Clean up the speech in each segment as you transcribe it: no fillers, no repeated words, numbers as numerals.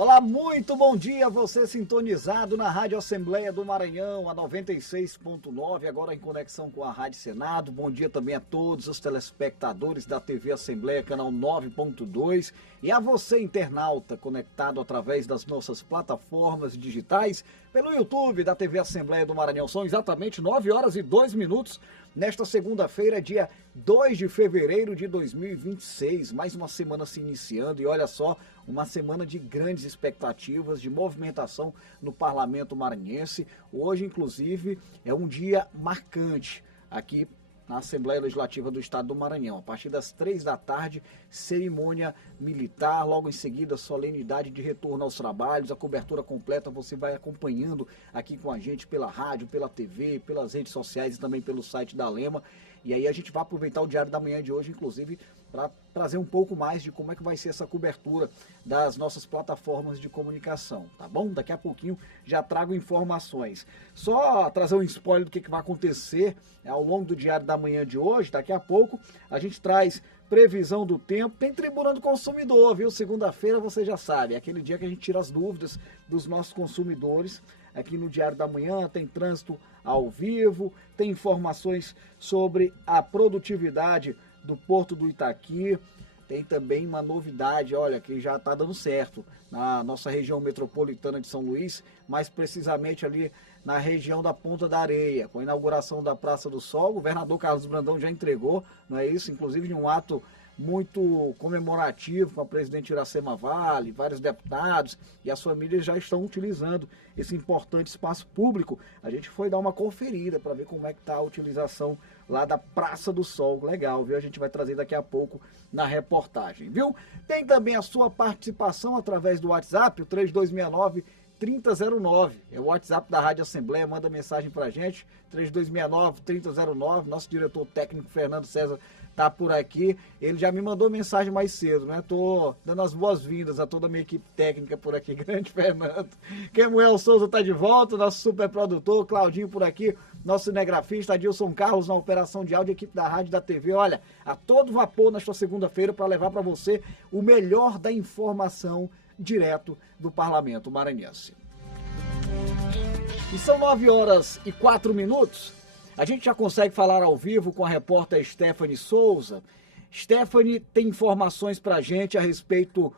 Olá, muito bom dia, você sintonizado na Rádio Assembleia do Maranhão, a 96.9, agora em conexão com a Rádio Senado. Bom dia também a todos os telespectadores da TV Assembleia, canal 9.2, e a você, internauta, conectado através das nossas plataformas digitais, pelo YouTube da TV Assembleia do Maranhão. São exatamente 9 horas e 2 minutos, nesta segunda-feira, dia 2 de fevereiro de 2026, mais uma semana se iniciando e olha só, uma semana de grandes expectativas, de movimentação no Parlamento Maranhense. Hoje, inclusive, é um dia marcante aqui na Assembleia Legislativa do Estado do Maranhão. A partir das 3 da tarde, cerimônia militar, logo em seguida, solenidade de retorno aos trabalhos, a cobertura completa você vai acompanhando aqui com a gente pela rádio, pela TV, pelas redes sociais e também pelo site da Lema. E aí a gente vai aproveitar o Diário da Manhã de hoje, inclusive, para trazer um pouco mais de como é que vai ser essa cobertura das nossas plataformas de comunicação, tá bom? Daqui a pouquinho já trago informações. Só trazer um spoiler do que vai acontecer ao longo do Diário da Manhã de hoje. Daqui a pouco a gente traz previsão do tempo. Tem Tribuna do Consumidor, viu? Segunda-feira você já sabe, é aquele dia que a gente tira as dúvidas dos nossos consumidores. Aqui no Diário da Manhã tem trânsito ao vivo, tem informações sobre a produtividade do Porto do Itaqui, tem também uma novidade, olha, que já está dando certo na nossa região metropolitana de São Luís, mais precisamente ali na região da Ponta da Areia, com a inauguração da Praça do Sol. O governador Carlos Brandão já entregou, não é isso? Inclusive em um ato muito comemorativo com a presidente Iracema Vale, vários deputados e as famílias já estão utilizando esse importante espaço público. A gente foi dar uma conferida para ver como é que está a utilização lá da Praça do Sol. Legal, viu? A gente vai trazer daqui a pouco na reportagem, viu? Tem também a sua participação através do WhatsApp, o 3269-3009. É o WhatsApp da Rádio Assembleia, manda mensagem pra gente, 3269-3009. Nosso diretor técnico Fernando César tá por aqui, ele já me mandou mensagem mais cedo, né? Tô dando as boas-vindas a toda a minha equipe técnica por aqui, grande Fernando. Kemuel Souza tá de volta, nosso super produtor, Claudinho por aqui, nosso cinegrafista, Adilson Carlos na operação de áudio, equipe da rádio e da TV, olha, a todo vapor nesta segunda-feira para levar para você o melhor da informação direto do Parlamento Maranhense. E são 9 horas e 4 minutos. A gente já consegue falar ao vivo com a repórter Stephanie Souza. Stephanie tem informações para a gente a respeito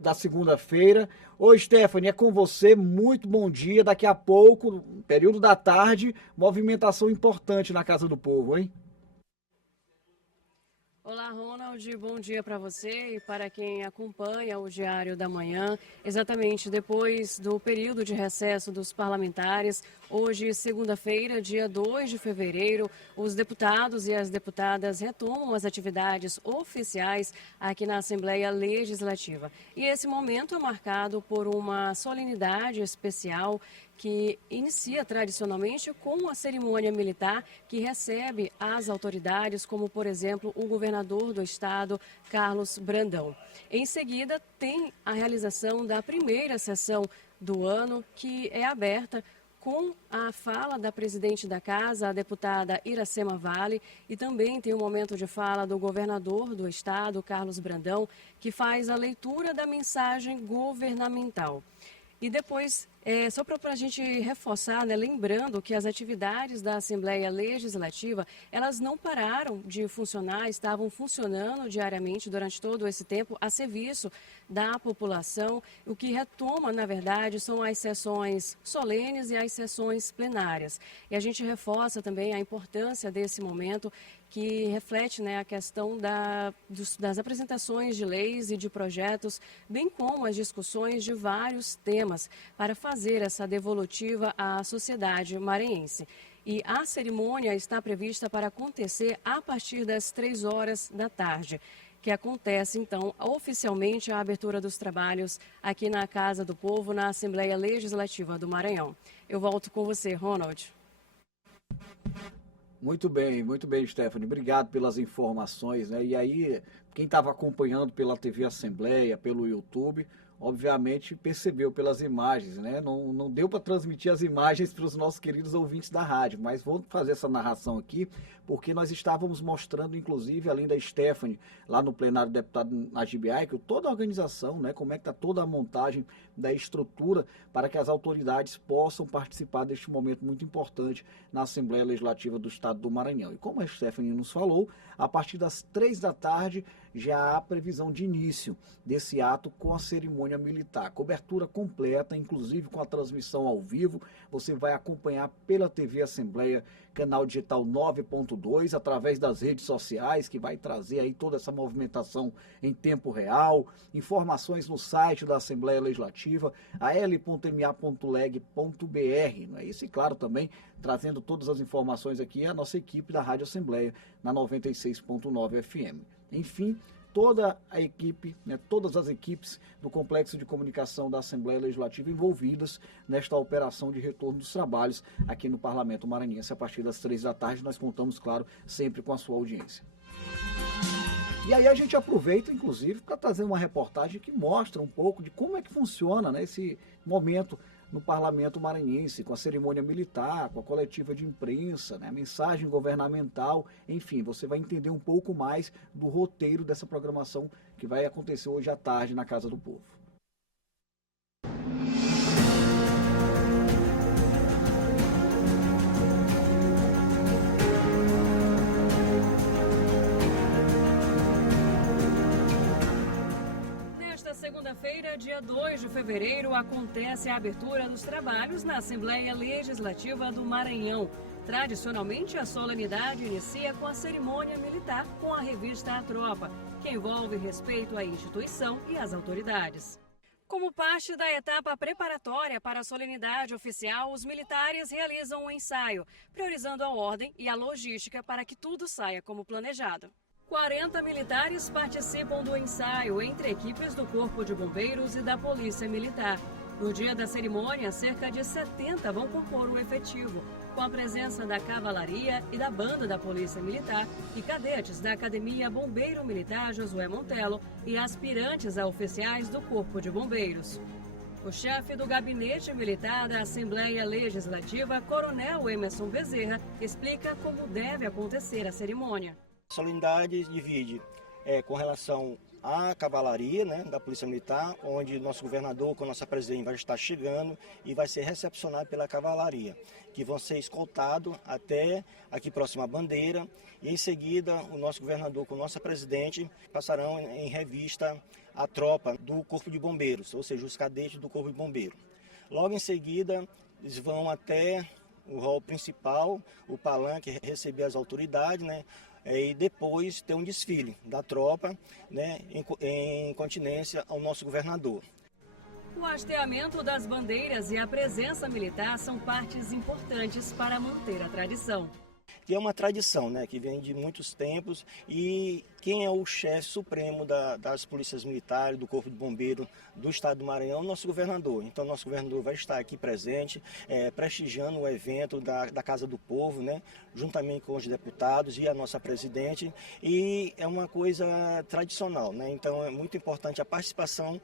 da segunda-feira. Oi, Stephanie, é com você. Muito bom dia. Daqui a pouco, período da tarde, movimentação importante na Casa do Povo, hein? Olá, Ronald, bom dia para você e para quem acompanha o Diário da Manhã. Exatamente depois do período de recesso dos parlamentares, hoje, segunda-feira, dia 2 de fevereiro, os deputados e as deputadas retomam as atividades oficiais aqui na Assembleia Legislativa. E esse momento é marcado por uma solenidade especial que inicia tradicionalmente com a cerimônia militar que recebe as autoridades, como, por exemplo, o governador do estado, Carlos Brandão. Em seguida, tem a realização da primeira sessão do ano, que é aberta com a fala da presidente da casa, a deputada Iracema Vale, e também tem um momento de fala do governador do estado, Carlos Brandão, que faz a leitura da mensagem governamental. E depois, só para a gente reforçar, né, lembrando que as atividades da Assembleia Legislativa, elas não pararam de funcionar, estavam funcionando diariamente durante todo esse tempo a serviço da população. O que retoma, na verdade, são as sessões solenes e as sessões plenárias. E a gente reforça também a importância desse momento, que reflete, né, a questão das apresentações de leis e de projetos, bem como as discussões de vários temas, para fazer essa devolutiva à sociedade maranhense. E a cerimônia está prevista para acontecer a partir das 3 horas da tarde, que acontece, então, oficialmente a abertura dos trabalhos aqui na Casa do Povo, na Assembleia Legislativa do Maranhão. Eu volto com você, Ronald. Muito bem, Stephanie. Obrigado pelas informações, né? E aí, quem estava acompanhando pela TV Assembleia, pelo YouTube, obviamente percebeu pelas imagens, né? Não deu para transmitir as imagens para os nossos queridos ouvintes da rádio, mas vou fazer essa narração aqui, porque nós estávamos mostrando, inclusive, além da Stephanie, lá no plenário do deputado Najib Aikel, toda a organização, né? Como é que está toda a montagem da estrutura para que as autoridades possam participar deste momento muito importante na Assembleia Legislativa do Estado do Maranhão. E como a Stephanie nos falou, a partir das 3 da tarde já há previsão de início desse ato com a cerimônia militar. Cobertura completa, inclusive com a transmissão ao vivo. Você vai acompanhar pela TV Assembleia, canal digital 9.2, através das redes sociais, que vai trazer aí toda essa movimentação em tempo real, informações no site da Assembleia Legislativa, al.ma.leg.br, não é isso? E claro, também trazendo todas as informações aqui a nossa equipe da Rádio Assembleia na 96.9 FM. Enfim, toda a equipe, né, todas as equipes do Complexo de Comunicação da Assembleia Legislativa envolvidas nesta operação de retorno dos trabalhos aqui no Parlamento Maranhense. A partir das 3 da tarde, nós contamos, claro, sempre com a sua audiência. E aí a gente aproveita, inclusive, para trazer uma reportagem que mostra um pouco de como é que funciona, né, esse momento no Parlamento Maranhense, com a cerimônia militar, com a coletiva de imprensa, né, a mensagem governamental, enfim, você vai entender um pouco mais do roteiro dessa programação que vai acontecer hoje à tarde na Casa do Povo. Segunda-feira, dia 2 de fevereiro, acontece a abertura dos trabalhos na Assembleia Legislativa do Maranhão. Tradicionalmente, a solenidade inicia com a cerimônia militar com a revista A Tropa, que envolve respeito à instituição e às autoridades. Como parte da etapa preparatória para a solenidade oficial, os militares realizam um ensaio, priorizando a ordem e a logística para que tudo saia como planejado. 40 militares participam do ensaio, entre equipes do Corpo de Bombeiros e da Polícia Militar. No dia da cerimônia, cerca de 70 vão compor o efetivo, com a presença da Cavalaria e da Banda da Polícia Militar e cadetes da Academia Bombeiro Militar Josué Montelo e aspirantes a oficiais do Corpo de Bombeiros. O chefe do Gabinete Militar da Assembleia Legislativa, Coronel Emerson Bezerra, explica como deve acontecer a cerimônia. A solenidade divide com relação à cavalaria, né, da Polícia Militar, onde nosso governador com a nossa presidente vai estar chegando e vai ser recepcionado pela cavalaria, que vão ser escoltados até aqui próximo à bandeira, e em seguida o nosso governador com a nossa presidente passarão em revista a tropa do Corpo de Bombeiros, ou seja, os cadetes do Corpo de Bombeiro. Logo em seguida eles vão até o hall principal, o palanque, receber as autoridades, né? E depois ter um desfile da tropa, né, em continência ao nosso governador. O hasteamento das bandeiras e a presença militar são partes importantes para manter a tradição. Que é uma tradição, né, que vem de muitos tempos, e quem é o chefe supremo das polícias militares, do Corpo de Bombeiro do Estado do Maranhão, nosso governador. Então, nosso governador vai estar aqui presente, prestigiando o evento da Casa do Povo, né, juntamente com os deputados e a nossa presidente, e é uma coisa tradicional, né, então é muito importante a participação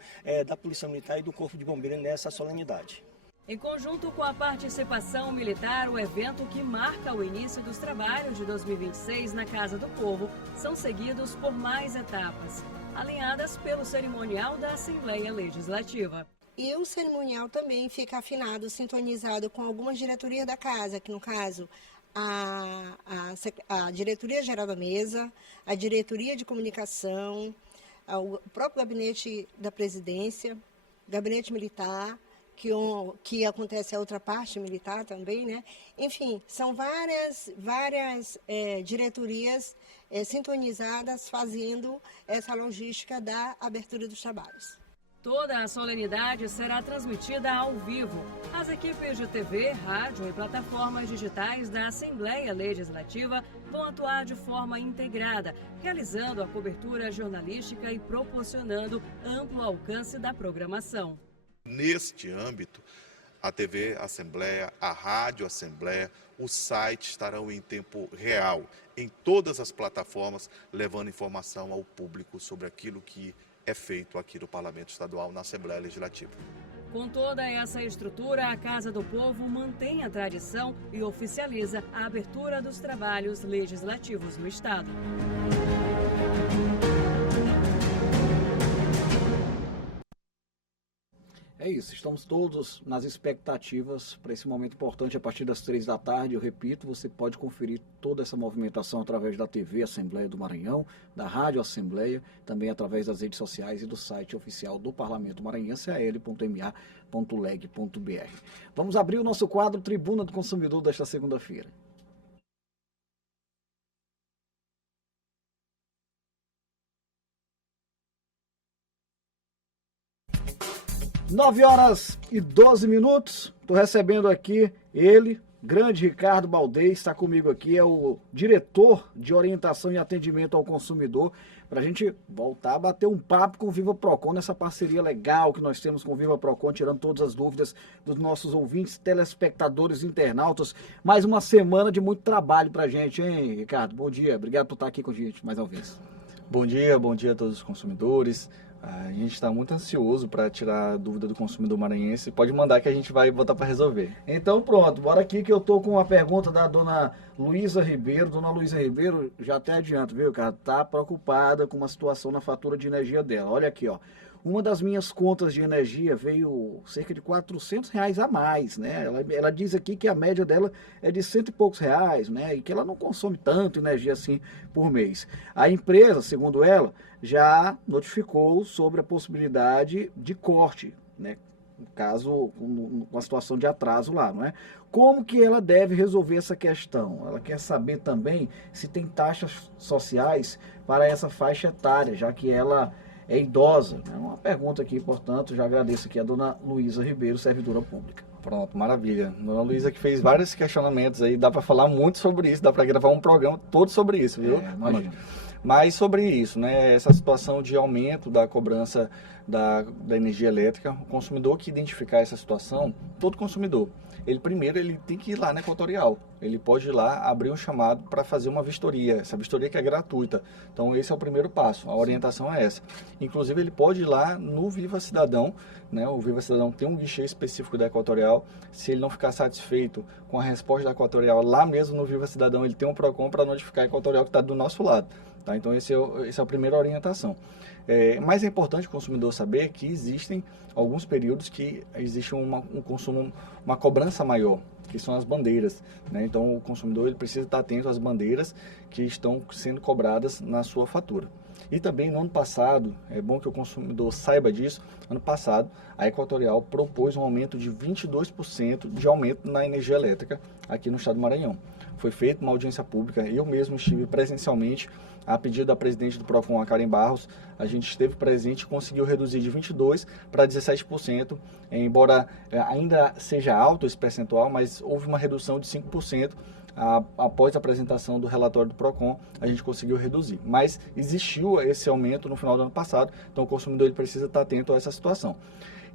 da Polícia Militar e do Corpo de Bombeiro nessa solenidade. Em conjunto com a participação militar, o evento que marca o início dos trabalhos de 2026 na Casa do Povo são seguidos por mais etapas, alinhadas pelo cerimonial da Assembleia Legislativa. E o cerimonial também fica afinado, sintonizado com algumas diretorias da Casa, que no caso a Diretoria Geral da Mesa, a Diretoria de Comunicação, o próprio Gabinete da Presidência, Gabinete Militar, que acontece a outra parte militar também, né? Enfim, são várias diretorias sintonizadas fazendo essa logística da abertura dos trabalhos. Toda a solenidade será transmitida ao vivo. As equipes de TV, rádio e plataformas digitais da Assembleia Legislativa vão atuar de forma integrada, realizando a cobertura jornalística e proporcionando amplo alcance da programação. Neste âmbito, a TV Assembleia, a Rádio Assembleia, o site estarão em tempo real, em todas as plataformas, levando informação ao público sobre aquilo que é feito aqui no Parlamento Estadual, na Assembleia Legislativa. Com toda essa estrutura, a Casa do Povo mantém a tradição e oficializa a abertura dos trabalhos legislativos no Estado. É isso, estamos todos nas expectativas para esse momento importante a partir das 3 da tarde. Eu repito, você pode conferir toda essa movimentação através da TV Assembleia do Maranhão, da Rádio Assembleia, também através das redes sociais e do site oficial do Parlamento Maranhense, al.ma.leg.br. Vamos abrir o nosso quadro Tribuna do Consumidor desta segunda-feira. 9h12. Estou recebendo aqui ele, grande Ricardo Baldez, está comigo aqui, é o diretor de orientação e atendimento ao consumidor, para a gente voltar a bater um papo com o Viva Procon, nessa parceria legal que nós temos com o Viva Procon, tirando todas as dúvidas dos nossos ouvintes, telespectadores, internautas. Mais uma semana de muito trabalho para a gente, hein, Ricardo? Bom dia, obrigado por estar aqui com a gente mais uma vez. Bom dia a todos os consumidores. A gente está muito ansioso para tirar a dúvida do consumidor maranhense. Pode mandar que a gente vai botar para resolver. Então pronto, bora aqui que eu tô com uma pergunta da dona Luísa Ribeiro. Dona Luísa Ribeiro, já até adianto, viu, cara? Tá preocupada com uma situação na fatura de energia dela. Olha aqui, ó. Uma das minhas contas de energia veio cerca de R$400 a mais, né? Ela diz aqui que a média dela é de cento e poucos reais, né? E que ela não consome tanto energia assim por mês. A empresa, segundo ela, já notificou sobre a possibilidade de corte, né? No caso, com a situação de atraso lá, não é? Como que ela deve resolver essa questão? Ela quer saber também se tem taxas sociais para essa faixa etária, já que ela é idosa. É uma pergunta aqui, portanto, já agradeço aqui a dona Luísa Ribeiro, servidora pública. Pronto, maravilha. Dona Luísa que fez vários questionamentos aí, dá para falar muito sobre isso, dá para gravar um programa todo sobre isso, viu? Imagina. Mas sobre isso, né, essa situação de aumento da cobrança da energia elétrica, o consumidor que identificar essa situação, todo consumidor, ele tem que ir lá na Equatorial. Ele pode ir lá abrir um chamado para fazer uma vistoria, essa vistoria que é gratuita. Então esse é o primeiro passo, a orientação é essa. Inclusive ele pode ir lá no Viva Cidadão, né? O Viva Cidadão tem um guichê específico da Equatorial. Se ele não ficar satisfeito com a resposta da Equatorial, lá mesmo no Viva Cidadão ele tem um PROCON para notificar a Equatorial que está do nosso lado. Tá? Então essa é a primeira orientação. Mas é importante o consumidor saber que existem alguns períodos que existe um consumo, uma cobrança maior, que são as bandeiras, né? Então o consumidor ele precisa estar atento às bandeiras que estão sendo cobradas na sua fatura. E também no ano passado, é bom que o consumidor saiba disso, ano passado a Equatorial propôs um aumento de 22% de aumento na energia elétrica aqui no estado do Maranhão. Foi feita uma audiência pública, eu mesmo estive presencialmente, a pedido da presidente do PROCON, a Karen Barros, a gente esteve presente e conseguiu reduzir de 22% para 17%, embora ainda seja alto esse percentual, mas houve uma redução de 5%. Após a apresentação do relatório do PROCON, a gente conseguiu reduzir. Mas existiu esse aumento no final do ano passado, então o consumidor ele precisa estar atento a essa situação.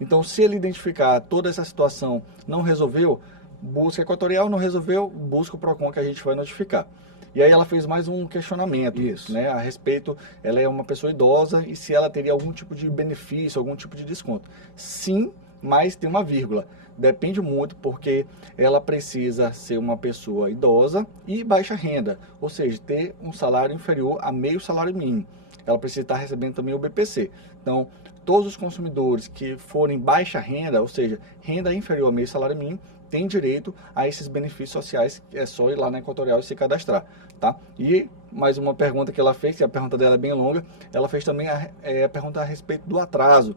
Então, se ele identificar toda essa situação, não resolveu, busca a Equatorial, não resolveu, busca o PROCON que a gente vai notificar. E aí ela fez mais um questionamento, né, a respeito, ela é uma pessoa idosa e se ela teria algum tipo de benefício, algum tipo de desconto. Sim, mas tem uma vírgula. Depende muito porque ela precisa ser uma pessoa idosa e baixa renda, ou seja, ter um salário inferior a meio salário mínimo. Ela precisa estar recebendo também o BPC. Então, todos os consumidores que forem baixa renda, ou seja, renda inferior a meio salário mínimo, tem direito a esses benefícios sociais, é só ir lá na Equatorial e se cadastrar, tá? E mais uma pergunta que ela fez, que a pergunta dela é bem longa, ela fez também a pergunta a respeito do atraso.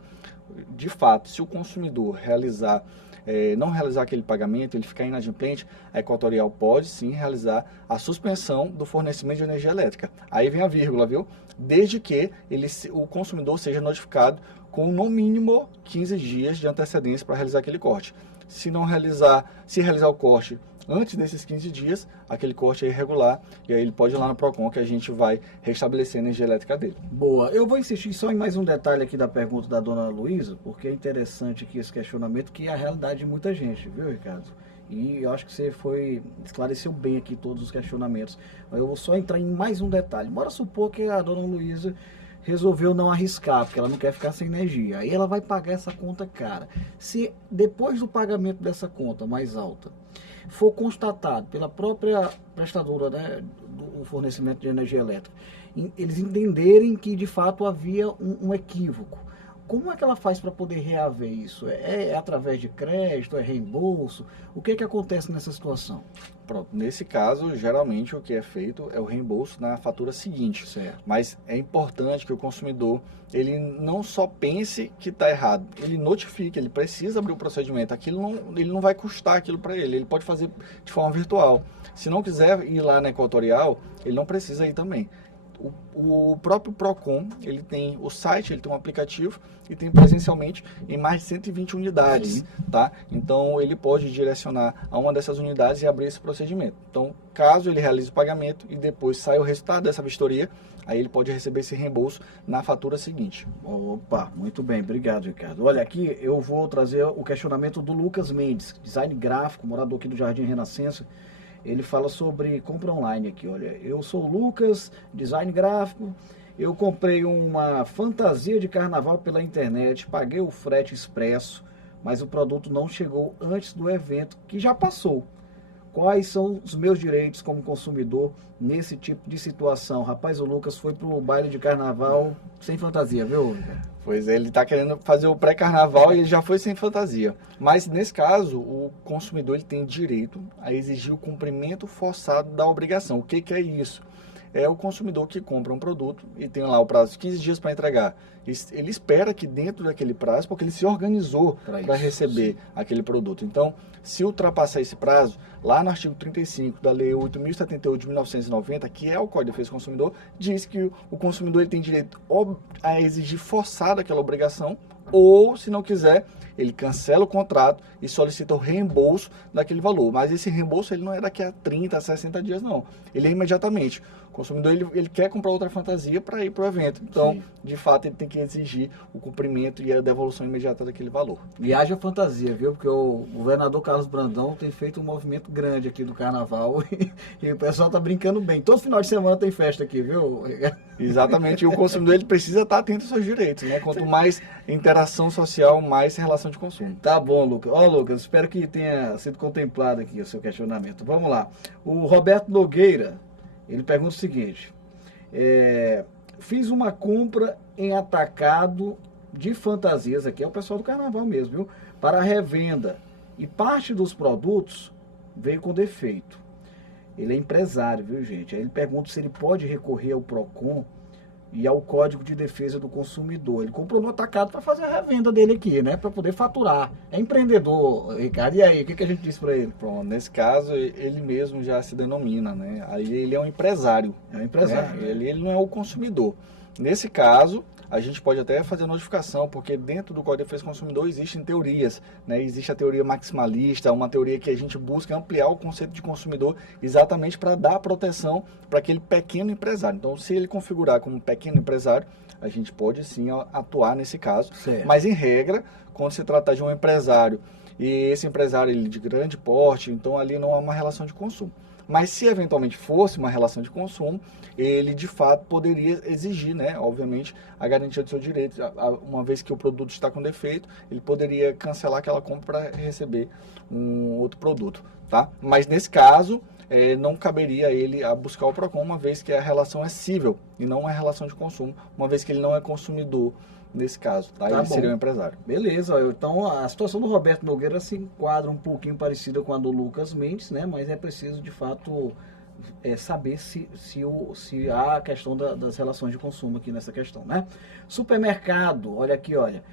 De fato, se o consumidor não realizar aquele pagamento, ele ficar inadimplente, a Equatorial pode sim realizar a suspensão do fornecimento de energia elétrica. Aí vem a vírgula, viu? Desde que o consumidor seja notificado com no mínimo 15 dias de antecedência para realizar aquele corte. Se realizar o corte antes desses 15 dias, aquele corte é irregular e aí ele pode ir lá no PROCON que a gente vai restabelecer a energia elétrica dele. Boa, eu vou insistir só em mais um detalhe aqui da pergunta da dona Luísa, porque é interessante aqui esse questionamento, que é a realidade de muita gente, viu, Ricardo? E eu acho que você esclareceu bem aqui todos os questionamentos. Eu vou só entrar em mais um detalhe. Bora supor que a dona Luísa resolveu não arriscar, porque ela não quer ficar sem energia. Aí ela vai pagar essa conta cara. Se depois do pagamento dessa conta mais alta, for constatado pela própria prestadora, né, do fornecimento de energia elétrica, eles entenderem que de fato havia um equívoco, como é que ela faz para poder reaver isso? É através de crédito, é reembolso? O que acontece nessa situação? Pronto, nesse caso, geralmente o que é feito é o reembolso na fatura seguinte. Certo. Mas é importante que o consumidor, ele não só pense que está errado, ele notifique, ele precisa abrir o procedimento. Ele não vai custar aquilo para ele pode fazer de forma virtual. Se não quiser ir lá na Equatorial, ele não precisa ir também. O próprio Procon, ele tem o site, ele tem um aplicativo e tem presencialmente em mais de 120 unidades, Sim. tá? Então, ele pode direcionar a uma dessas unidades e abrir esse procedimento. Então, caso ele realize o pagamento e depois saia o resultado dessa vistoria, aí ele pode receber esse reembolso na fatura seguinte. Opa, muito bem, obrigado, Ricardo. Olha, aqui eu vou trazer o questionamento do Lucas Mendes, design gráfico, morador aqui do Jardim Renascença. Ele fala sobre compra online aqui, olha, eu sou o Lucas, design gráfico, eu comprei uma fantasia de carnaval pela internet, paguei o frete expresso, mas o produto não chegou antes do evento, que já passou. Quais são os meus direitos como consumidor nesse tipo de situação? Rapaz, o Lucas foi pro baile de carnaval sem fantasia, viu? Pois é, ele está querendo fazer o pré-carnaval e ele já foi sem fantasia. Mas nesse caso, o consumidor ele tem direito a exigir o cumprimento forçado da obrigação. O que é isso? É o consumidor que compra um produto e tem lá o prazo de 15 dias para entregar. Ele espera que dentro daquele prazo, porque ele se organizou para receber aquele produto. Então, se ultrapassar esse prazo, lá no artigo 35 da Lei 8.078 de 1990, que é o Código de Defesa do Consumidor, diz que o consumidor ele tem direito a exigir forçado aquela obrigação, ou, se não quiser, ele cancela o contrato e solicita o reembolso daquele valor. Mas esse reembolso ele não é daqui a 30, a 60 dias, não. Ele é imediatamente. O consumidor ele quer comprar outra fantasia para ir para o evento. Então, sim, de fato, ele tem que exigir o cumprimento e a devolução imediata daquele valor. E haja fantasia, viu? Porque o governador Carlos Brandão tem feito um movimento grande aqui do carnaval e o pessoal tá brincando bem. Todo final de semana tem festa aqui, viu? Exatamente. E o consumidor ele precisa estar atento aos seus direitos, né? Quanto mais interação social, mais relação de consumo. Tá bom, Lucas. Ó, Lucas, espero que tenha sido contemplado aqui o seu questionamento. Vamos lá. O Roberto Nogueira, ele pergunta o seguinte: fiz uma compra em atacado de fantasias, aqui é o pessoal do carnaval mesmo, viu? Para revenda. E parte dos produtos veio com defeito. Ele é empresário, viu, gente? Aí ele pergunta se ele pode recorrer ao Procon e ao Código de Defesa do Consumidor. Ele comprou no atacado para fazer a revenda dele aqui, né? Para poder faturar. É empreendedor, Ricardo. E aí, o que a gente diz para ele? Pronto, nesse caso, ele mesmo já se denomina, né? Aí ele é um empresário. É um empresário. Né? Ele não é o consumidor. Nesse caso, a gente pode até fazer notificação, porque dentro do Código de Defesa do Consumidor existem teorias, né? Existe a teoria maximalista, uma teoria que a gente busca ampliar o conceito de consumidor exatamente para dar proteção para aquele pequeno empresário. Então, se ele configurar como pequeno empresário, a gente pode sim atuar nesse caso. Certo. Mas, em regra, quando se trata de um empresário e esse empresário ele de grande porte, então ali não há uma relação de consumo. Mas se eventualmente fosse uma relação de consumo, ele de fato poderia exigir, né, obviamente, a garantia do seu direito. Uma vez que o produto está com defeito, ele poderia cancelar aquela compra para receber um outro produto, tá? Mas nesse caso, não caberia a ele a buscar o Procon, uma vez que a relação é cível e não é relação de consumo, uma vez que ele não é consumidor nesse caso, tá? Ele seria um empresário. Beleza, então a situação do Roberto Nogueira se enquadra um pouquinho parecida com a do Lucas Mendes, né? Mas é preciso de fato saber se há a questão das relações de consumo aqui nessa questão, né? Supermercado, olha aqui, olha.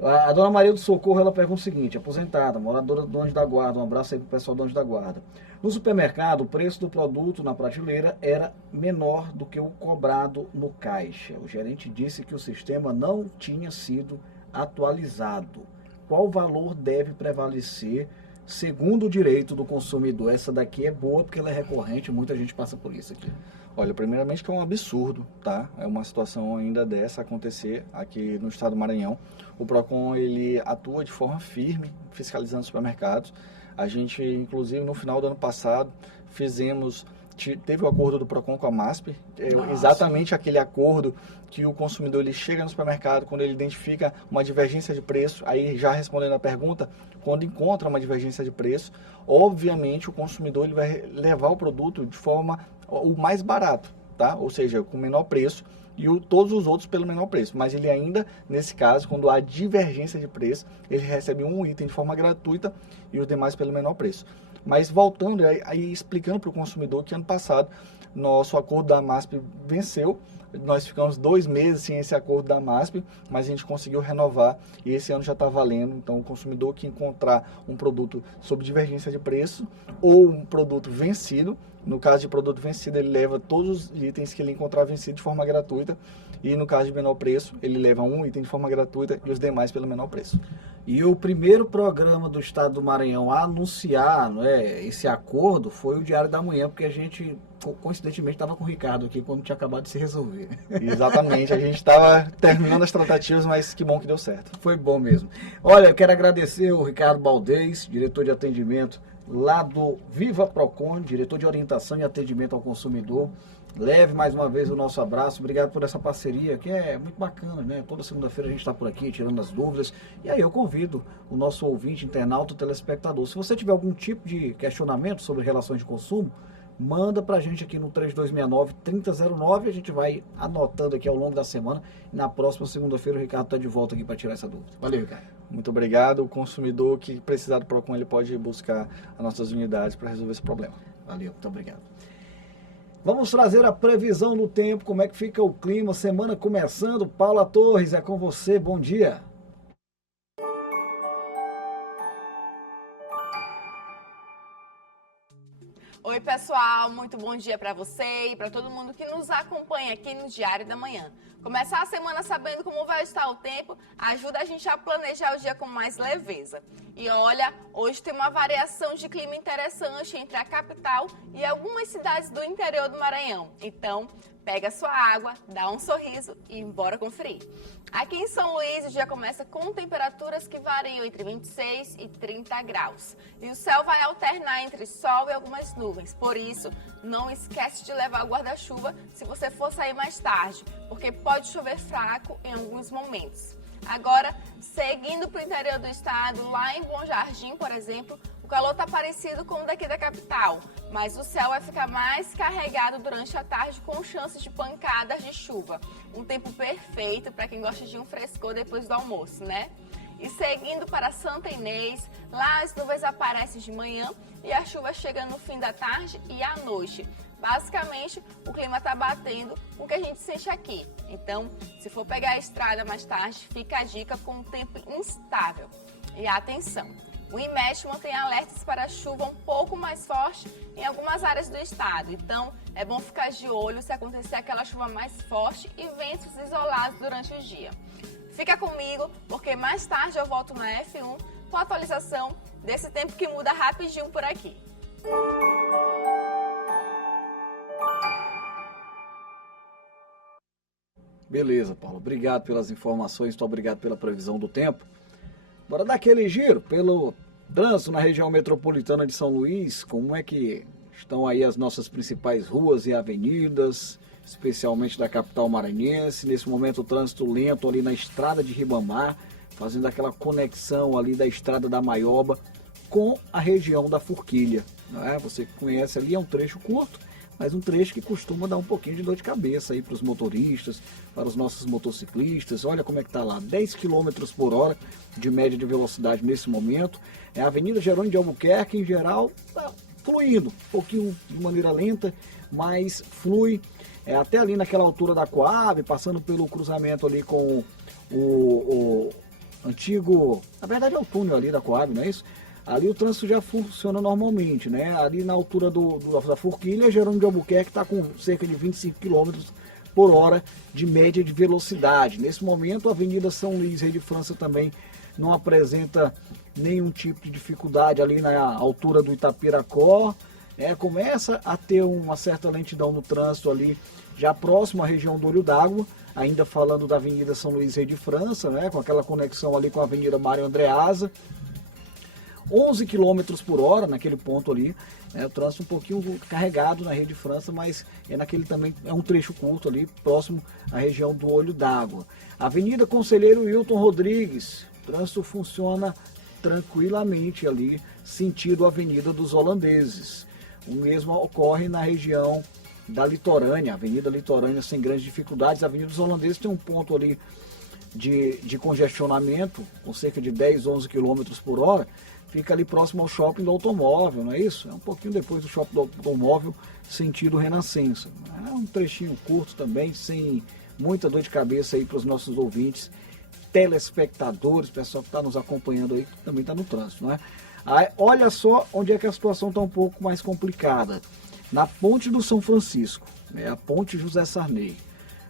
A dona Maria do Socorro, ela pergunta o seguinte: aposentada, moradora do Anjo da Guarda, um abraço aí pro pessoal do Anjo da Guarda. No supermercado, o preço do produto na prateleira era menor do que o cobrado no caixa. O gerente disse que o sistema não tinha sido atualizado. Qual valor deve prevalecer segundo o direito do consumidor? Essa daqui é boa porque ela é recorrente, muita gente passa por isso aqui. Olha, primeiramente que é um absurdo, tá? É uma situação ainda dessa acontecer aqui no estado do Maranhão. O Procon, ele atua de forma firme, fiscalizando supermercados. A gente, inclusive, no final do ano passado, fizemos teve o acordo do PROCON com a MASP, exatamente aquele acordo que o consumidor ele chega no supermercado, quando ele identifica uma divergência de preço, aí já respondendo a pergunta, quando encontra uma divergência de preço, obviamente o consumidor ele vai levar o produto de forma o mais barato, tá? Ou seja, com menor preço, e todos os outros pelo menor preço. Mas ele ainda, nesse caso, quando há divergência de preço, ele recebe um item de forma gratuita e os demais pelo menor preço. Mas voltando aí explicando para o consumidor que ano passado nosso acordo da MASP venceu. Nós ficamos 2 meses sem esse acordo da MASP, mas a gente conseguiu renovar e esse ano já está valendo. Então o consumidor que encontrar um produto sob divergência de preço ou um produto vencido, no caso de produto vencido ele leva todos os itens que ele encontrar vencido de forma gratuita, e no caso de menor preço ele leva um item de forma gratuita e os demais pelo menor preço. E o primeiro programa do Estado do Maranhão a anunciar, não é, esse acordo foi o Diário da Manhã, porque a gente, coincidentemente, estava com o Ricardo aqui quando tinha acabado de se resolver. Exatamente, a gente estava terminando as tratativas, mas que bom que deu certo. Foi bom mesmo. Olha, eu quero agradecer o Ricardo Baldez, diretor de atendimento lá do Viva Procon, diretor de orientação e atendimento ao consumidor. Leve mais uma vez o nosso abraço, obrigado por essa parceria que é muito bacana, né? Toda segunda-feira a gente está por aqui tirando as dúvidas, e aí eu convido o nosso ouvinte, internauta, telespectador, se você tiver algum tipo de questionamento sobre relações de consumo, manda pra gente aqui no 3269-3009, a gente vai anotando aqui ao longo da semana, e na próxima segunda-feira o Ricardo está de volta aqui para tirar essa dúvida. Valeu, Ricardo. Muito obrigado. O consumidor que precisar do PROCON, ele pode buscar as nossas unidades para resolver esse problema. Valeu, muito obrigado. Vamos trazer a previsão do tempo, como é que fica o clima, semana começando. Paula Torres, é com você, bom dia. Oi pessoal, muito bom dia para você e para todo mundo que nos acompanha aqui no Diário da Manhã. Começar a semana sabendo como vai estar o tempo ajuda a gente a planejar o dia com mais leveza. E olha, hoje tem uma variação de clima interessante entre a capital e algumas cidades do interior do Maranhão. Então, pega sua água, dá um sorriso e bora conferir. Aqui em São Luís, o dia começa com temperaturas que variam entre 26 e 30 graus. E o céu vai alternar entre sol e algumas nuvens. Por isso, não esquece de levar o guarda-chuva se você for sair mais tarde, porque pode chover fraco em alguns momentos. Agora, seguindo para o interior do estado, lá em Bom Jardim, por exemplo, o calor está parecido com o daqui da capital, mas o céu vai ficar mais carregado durante a tarde com chances de pancadas de chuva. Um tempo perfeito para quem gosta de um frescor depois do almoço, né? E seguindo para Santa Inês, lá as nuvens aparecem de manhã e a chuva chega no fim da tarde e à noite. Basicamente, o clima está batendo com o que a gente sente aqui. Então, se for pegar a estrada mais tarde, fica a dica com um tempo instável. E atenção, o IMET mantém alertas para chuva um pouco mais forte em algumas áreas do estado. Então, é bom ficar de olho se acontecer aquela chuva mais forte e ventos isolados durante o dia. Fica comigo, porque mais tarde eu volto na F1 com a atualização desse tempo que muda rapidinho por aqui. Beleza, Paulo. Obrigado pelas informações, muito obrigado pela previsão do tempo. Bora dar aquele giro pelo trânsito na região metropolitana de São Luís. Como é que estão aí as nossas principais ruas e avenidas, especialmente da capital maranhense? Nesse momento o trânsito lento ali na estrada de Ribamar, fazendo aquela conexão ali da estrada da Maioba com a região da Forquilha. Não é? Você que conhece ali, é um trecho curto, mas um trecho que costuma dar um pouquinho de dor de cabeça aí para os motoristas, para os nossos motociclistas. Olha como é que está lá, 10 km por hora de média de velocidade nesse momento. É a Avenida Jerônimo de Albuquerque, em geral, está fluindo, um pouquinho de maneira lenta, mas flui. Até ali naquela altura da Coab, passando pelo cruzamento ali com o antigo, na verdade é o túnel ali da Coab, não é isso? Ali o trânsito já funciona normalmente, né? Ali na altura da Forquilha, Jerônimo de Albuquerque está com cerca de 25 km por hora de média de velocidade. Nesse momento, a Avenida São Luís, Rei de França, também não apresenta nenhum tipo de dificuldade ali na altura do Itapiracó. Começa a ter uma certa lentidão no trânsito ali, já próximo à região do Olho d'Água, ainda falando da Avenida São Luís, Rei de França, né? Com aquela conexão ali com a Avenida Mário Andreasa. 11 km por hora naquele ponto ali, o trânsito um pouquinho carregado na Rede França, mas naquele também é um trecho curto ali, próximo à região do Olho d'Água. Avenida Conselheiro Wilton Rodrigues, o trânsito funciona tranquilamente ali, sentido Avenida dos Holandeses. O mesmo ocorre na região da Litorânea, Avenida Litorânea sem grandes dificuldades. A Avenida dos Holandeses tem um ponto ali de congestionamento, com cerca de 10, 11 km por hora, fica ali próximo ao shopping do automóvel, não é isso? É um pouquinho depois do shopping do automóvel, sentido Renascença. É um trechinho curto também, sem muita dor de cabeça aí para os nossos ouvintes, telespectadores, pessoal que está nos acompanhando aí, que também está no trânsito, não é? Aí, olha só onde é que a situação está um pouco mais complicada. Na Ponte do São Francisco, a Ponte José Sarney.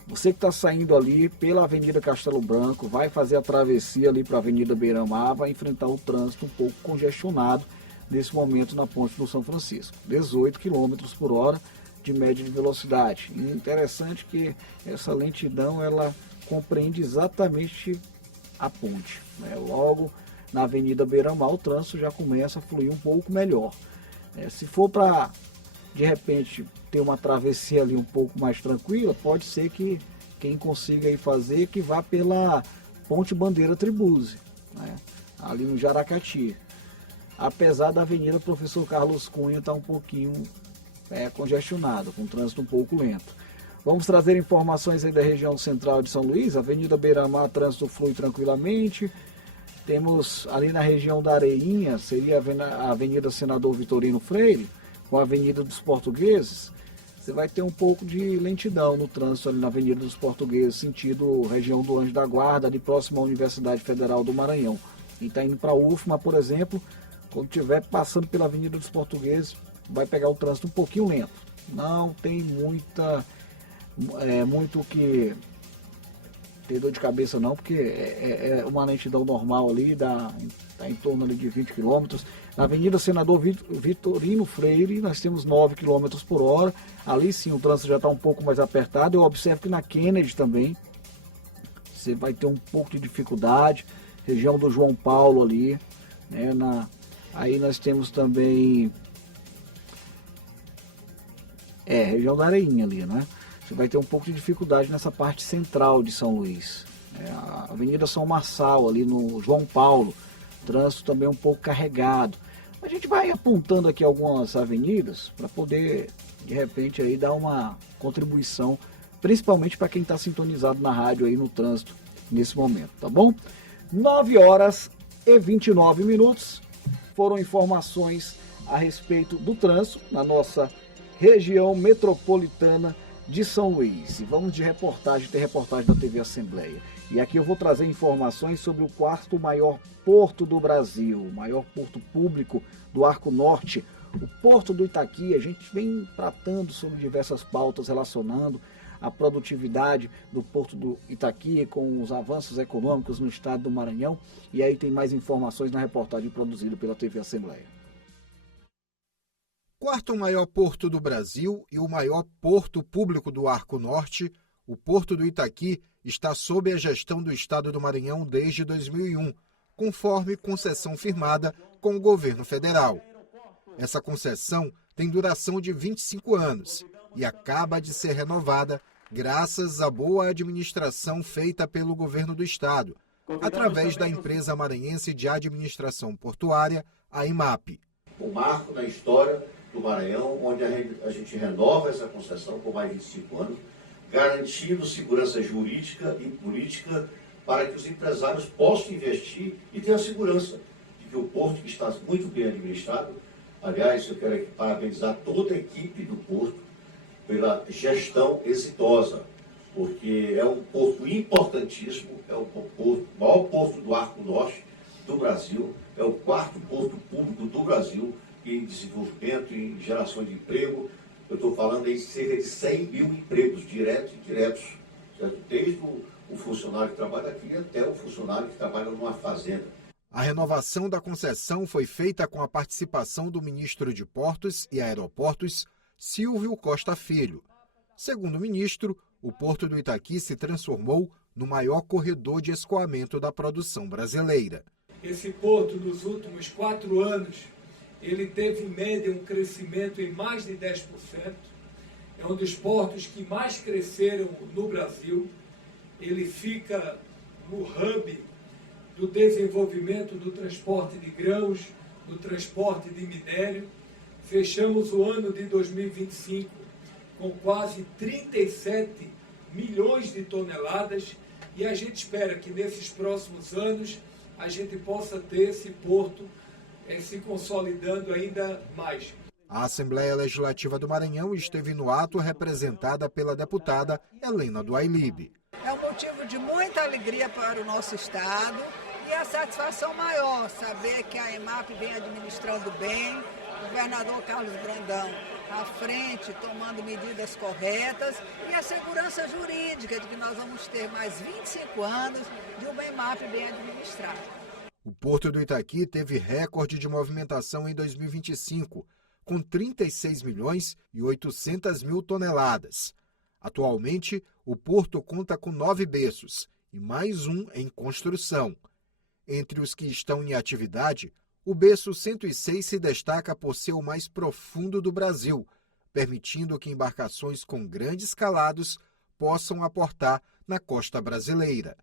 Você que está saindo ali pela Avenida Castelo Branco, vai fazer a travessia ali para a Avenida Beira-Mar, vai enfrentar o trânsito um pouco congestionado nesse momento na Ponte do São Francisco. 18 km por hora de média de velocidade. E interessante que essa lentidão ela compreende exatamente a ponte. Logo na Avenida Beira-Mar o trânsito já começa a fluir um pouco melhor. Se for para, de repente, ter uma travessia ali um pouco mais tranquila, pode ser que quem consiga aí fazer que vá pela Ponte Bandeira Tribuzzi, ali no Jaracati. Apesar da Avenida Professor Carlos Cunha estar um pouquinho congestionada, com trânsito um pouco lento. Vamos trazer informações aí da região central de São Luís. Avenida Beira-Mar, trânsito flui tranquilamente. Temos ali na região da Areinha, seria a Avenida Senador Vitorino Freire, com a Avenida dos Portugueses. Você vai ter um pouco de lentidão no trânsito ali na Avenida dos Portugueses, sentido região do Anjo da Guarda, ali próximo à Universidade Federal do Maranhão. E está indo para a UFMA, por exemplo, quando estiver passando pela Avenida dos Portugueses, vai pegar o trânsito um pouquinho lento. Não tem muito que ter dor de cabeça não, porque é uma lentidão normal ali, está em torno ali de 20 km. Na Avenida Senador Vitorino Freire, nós temos 9 km por hora. Ali sim o trânsito já está um pouco mais apertado. Eu observo que na Kennedy também você vai ter um pouco de dificuldade. Região do João Paulo ali, aí nós temos também região da Areinha ali, né? Você vai ter um pouco de dificuldade nessa parte central de São Luís. A Avenida São Marçal, ali no João Paulo, trânsito também um pouco carregado. A gente vai apontando aqui algumas avenidas para poder, de repente, aí dar uma contribuição, principalmente para quem está sintonizado na rádio aí no trânsito nesse momento, tá bom? 9h29 foram informações a respeito do trânsito na nossa região metropolitana de São Luís. E vamos ter reportagem da TV Assembleia. E aqui eu vou trazer informações sobre o quarto maior porto do Brasil, o maior porto público do Arco Norte, o Porto do Itaqui. A gente vem tratando sobre diversas pautas relacionando a produtividade do Porto do Itaqui com os avanços econômicos no estado do Maranhão. E aí tem mais informações na reportagem produzida pela TV Assembleia. Quarto maior porto do Brasil e o maior porto público do Arco Norte, o Porto do Itaqui está sob a gestão do estado do Maranhão desde 2001, conforme concessão firmada com o governo federal. Essa concessão tem duração de 25 anos e acaba de ser renovada graças à boa administração feita pelo governo do estado, através da empresa maranhense de administração portuária, a IMAP. Um marco na história do Maranhão, onde a gente renova essa concessão por mais de 25 anos, garantindo segurança jurídica e política para que os empresários possam investir e ter a segurança de que o porto, que está muito bem administrado, aliás, eu quero aqui parabenizar toda a equipe do porto pela gestão exitosa, porque é um porto importantíssimo, é o maior porto do Arco Norte do Brasil, é o quarto porto público do Brasil em desenvolvimento, em geração de emprego. Eu estou falando em cerca de 100 mil empregos, diretos e indiretos, certo? Desde o funcionário que trabalha aqui até o funcionário que trabalha numa fazenda. A renovação da concessão foi feita com a participação do ministro de Portos e Aeroportos, Silvio Costa Filho. Segundo o ministro, o Porto do Itaqui se transformou no maior corredor de escoamento da produção brasileira. Esse porto, nos últimos 4 anos, ele teve em média um crescimento em mais de 10%. É um dos portos que mais cresceram no Brasil. Ele fica no hub do desenvolvimento do transporte de grãos, do transporte de minério. Fechamos o ano de 2025 com quase 37 milhões de toneladas e a gente espera que nesses próximos anos a gente possa ter esse porto se consolidando ainda mais. A Assembleia Legislativa do Maranhão esteve no ato representada pela deputada Helena do Ailib. É um motivo de muita alegria para o nosso estado e a satisfação maior saber que a EMAP vem administrando bem, o governador Carlos Brandão à frente, tomando medidas corretas e a segurança jurídica de que nós vamos ter mais 25 anos de uma EMAP bem administrada. O Porto do Itaqui teve recorde de movimentação em 2025, com 36 milhões e 800 mil toneladas. Atualmente, o porto conta com 9 berços e mais um em construção. Entre os que estão em atividade, o berço 106 se destaca por ser o mais profundo do Brasil, permitindo que embarcações com grandes calados possam aportar na costa brasileira.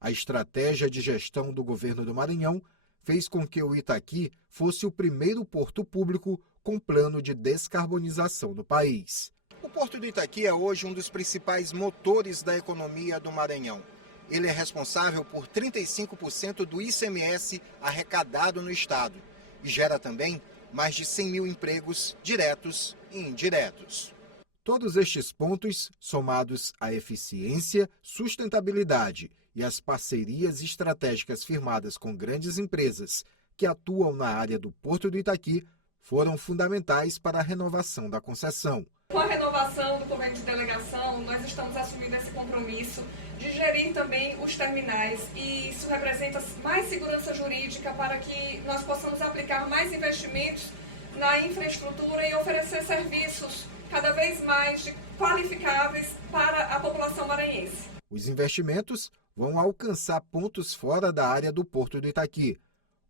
A estratégia de gestão do governo do Maranhão fez com que o Itaqui fosse o primeiro porto público com plano de descarbonização do país. O Porto do Itaqui é hoje um dos principais motores da economia do Maranhão. Ele é responsável por 35% do ICMS arrecadado no estado e gera também mais de 100 mil empregos diretos e indiretos. Todos estes pontos, somados à eficiência, sustentabilidade e às parcerias estratégicas firmadas com grandes empresas que atuam na área do Porto do Itaqui, foram fundamentais para a renovação da concessão. Com a renovação do convênio de delegação, nós estamos assumindo esse compromisso de gerir também os terminais e isso representa mais segurança jurídica para que nós possamos aplicar mais investimentos na infraestrutura e oferecer serviços cada vez mais qualificáveis para a população maranhense. Os investimentos vão alcançar pontos fora da área do Porto do Itaqui,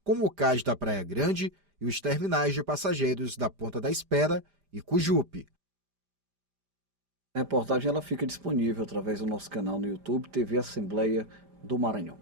como o cais da Praia Grande e os terminais de passageiros da Ponta da Espera e Cujupe. A reportagem ela fica disponível através do nosso canal no YouTube, TV Assembleia do Maranhão.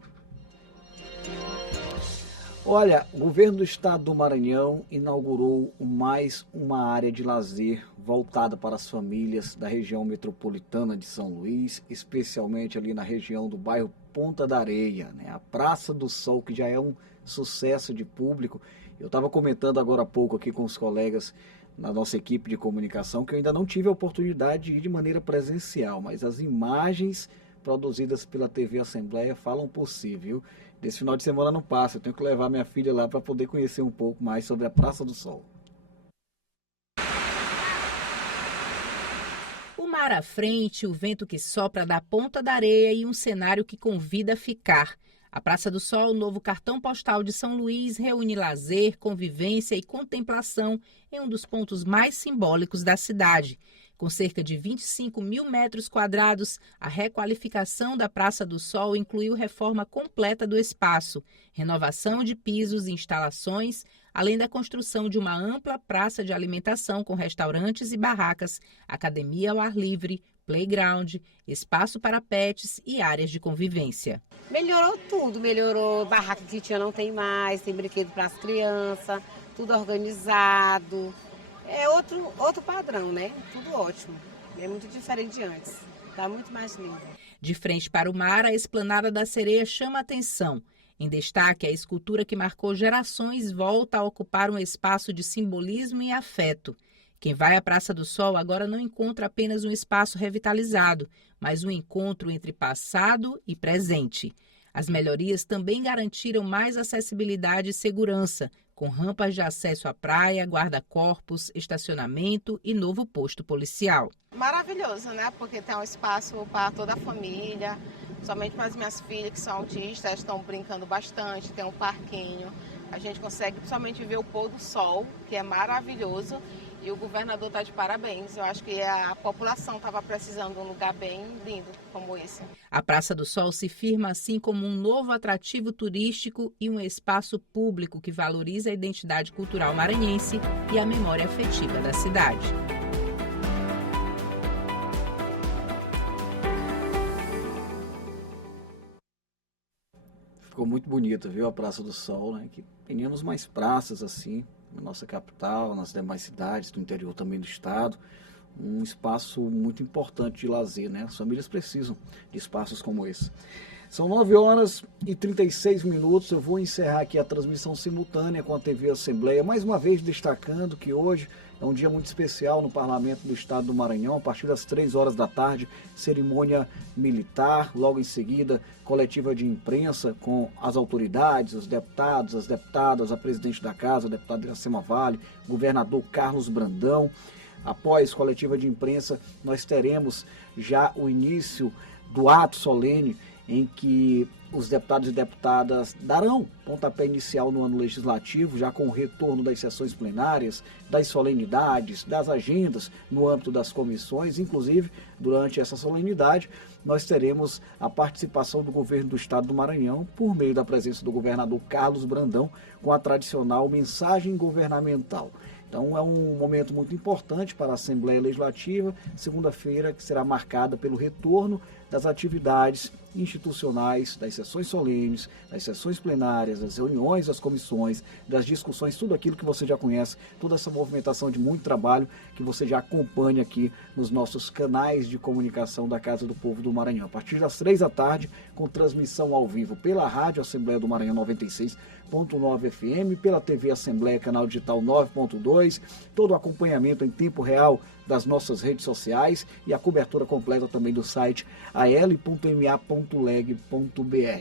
Olha, o governo do estado do Maranhão inaugurou mais uma área de lazer voltada para as famílias da região metropolitana de São Luís, especialmente ali na região do bairro Ponta da Areia, né? A Praça do Sol, que já é um sucesso de público. Eu estava comentando agora há pouco aqui com os colegas na nossa equipe de comunicação que eu ainda não tive a oportunidade de ir de maneira presencial, mas as imagens produzidas pela TV Assembleia falam por si, viu? Desse final de semana não passa, eu tenho que levar minha filha lá para poder conhecer um pouco mais sobre a Praça do Sol. O mar à frente, o vento que sopra da Ponta da Areia e um cenário que convida a ficar. A Praça do Sol, o novo cartão postal de São Luís, reúne lazer, convivência e contemplação em um dos pontos mais simbólicos da cidade. Com cerca de 25 mil metros quadrados, a requalificação da Praça do Sol incluiu reforma completa do espaço, renovação de pisos e instalações, além da construção de uma ampla praça de alimentação com restaurantes e barracas, academia ao ar livre, playground, espaço para pets e áreas de convivência. Melhorou tudo, melhorou, barraca que tinha não tem mais, tem brinquedo para as crianças, tudo organizado. É outro padrão, né? Tudo ótimo. É muito diferente de antes. Está muito mais lindo. De frente para o mar, a Esplanada da Sereia chama a atenção. Em destaque, a escultura que marcou gerações volta a ocupar um espaço de simbolismo e afeto. Quem vai à Praça do Sol agora não encontra apenas um espaço revitalizado, mas um encontro entre passado e presente. As melhorias também garantiram mais acessibilidade e segurança, com rampas de acesso à praia, guarda-corpos, estacionamento e novo posto policial. Maravilhoso, né? Porque tem um espaço para toda a família, somente para as minhas filhas que são autistas, estão brincando bastante, tem um parquinho. A gente consegue principalmente ver o pôr do sol, que é maravilhoso. E o governador está de parabéns. Eu acho que a população estava precisando de um lugar bem lindo como esse. A Praça do Sol se firma assim como um novo atrativo turístico e um espaço público que valoriza a identidade cultural maranhense e a memória afetiva da cidade. Ficou muito bonita, viu, a Praça do Sol, né? Que teníamos mais praças assim na nossa capital, nas demais cidades do interior também do estado. Um espaço muito importante de lazer, né? As famílias precisam de espaços como esse. São 9h36. Eu vou encerrar aqui a transmissão simultânea com a TV Assembleia, mais uma vez destacando que hoje é um dia muito especial no Parlamento do Estado do Maranhão. A partir das 3 da tarde, cerimônia militar, logo em seguida, coletiva de imprensa com as autoridades, os deputados, as deputadas, a presidente da casa, a deputada Iracema Vale, o governador Carlos Brandão. Após coletiva de imprensa, nós teremos já o início do ato solene em que os deputados e deputadas darão pontapé inicial no ano legislativo, já com o retorno das sessões plenárias, das solenidades, das agendas no âmbito das comissões. Inclusive, durante essa solenidade, nós teremos a participação do governo do estado do Maranhão, por meio da presença do governador Carlos Brandão, com a tradicional mensagem governamental. Então é um momento muito importante para a Assembleia Legislativa, segunda-feira que será marcada pelo retorno das atividades institucionais, das sessões solenes, das sessões plenárias, das reuniões das comissões, das discussões, tudo aquilo que você já conhece, toda essa movimentação de muito trabalho que você já acompanha aqui nos nossos canais de comunicação da Casa do Povo do Maranhão. A partir das 3 da tarde, com transmissão ao vivo pela Rádio Assembleia do Maranhão 96.9 FM, pela TV Assembleia, canal digital 9.2, todo o acompanhamento em tempo real das nossas redes sociais e a cobertura completa também do site al.ma.leg.br.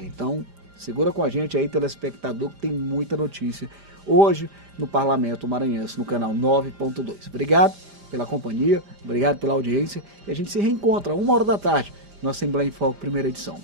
Então, segura com a gente aí, telespectador, que tem muita notícia hoje no Parlamento Maranhense, no canal 9.2. Obrigado pela companhia, obrigado pela audiência e a gente se reencontra 1 hora da tarde no Assembleia em Foco, primeira edição.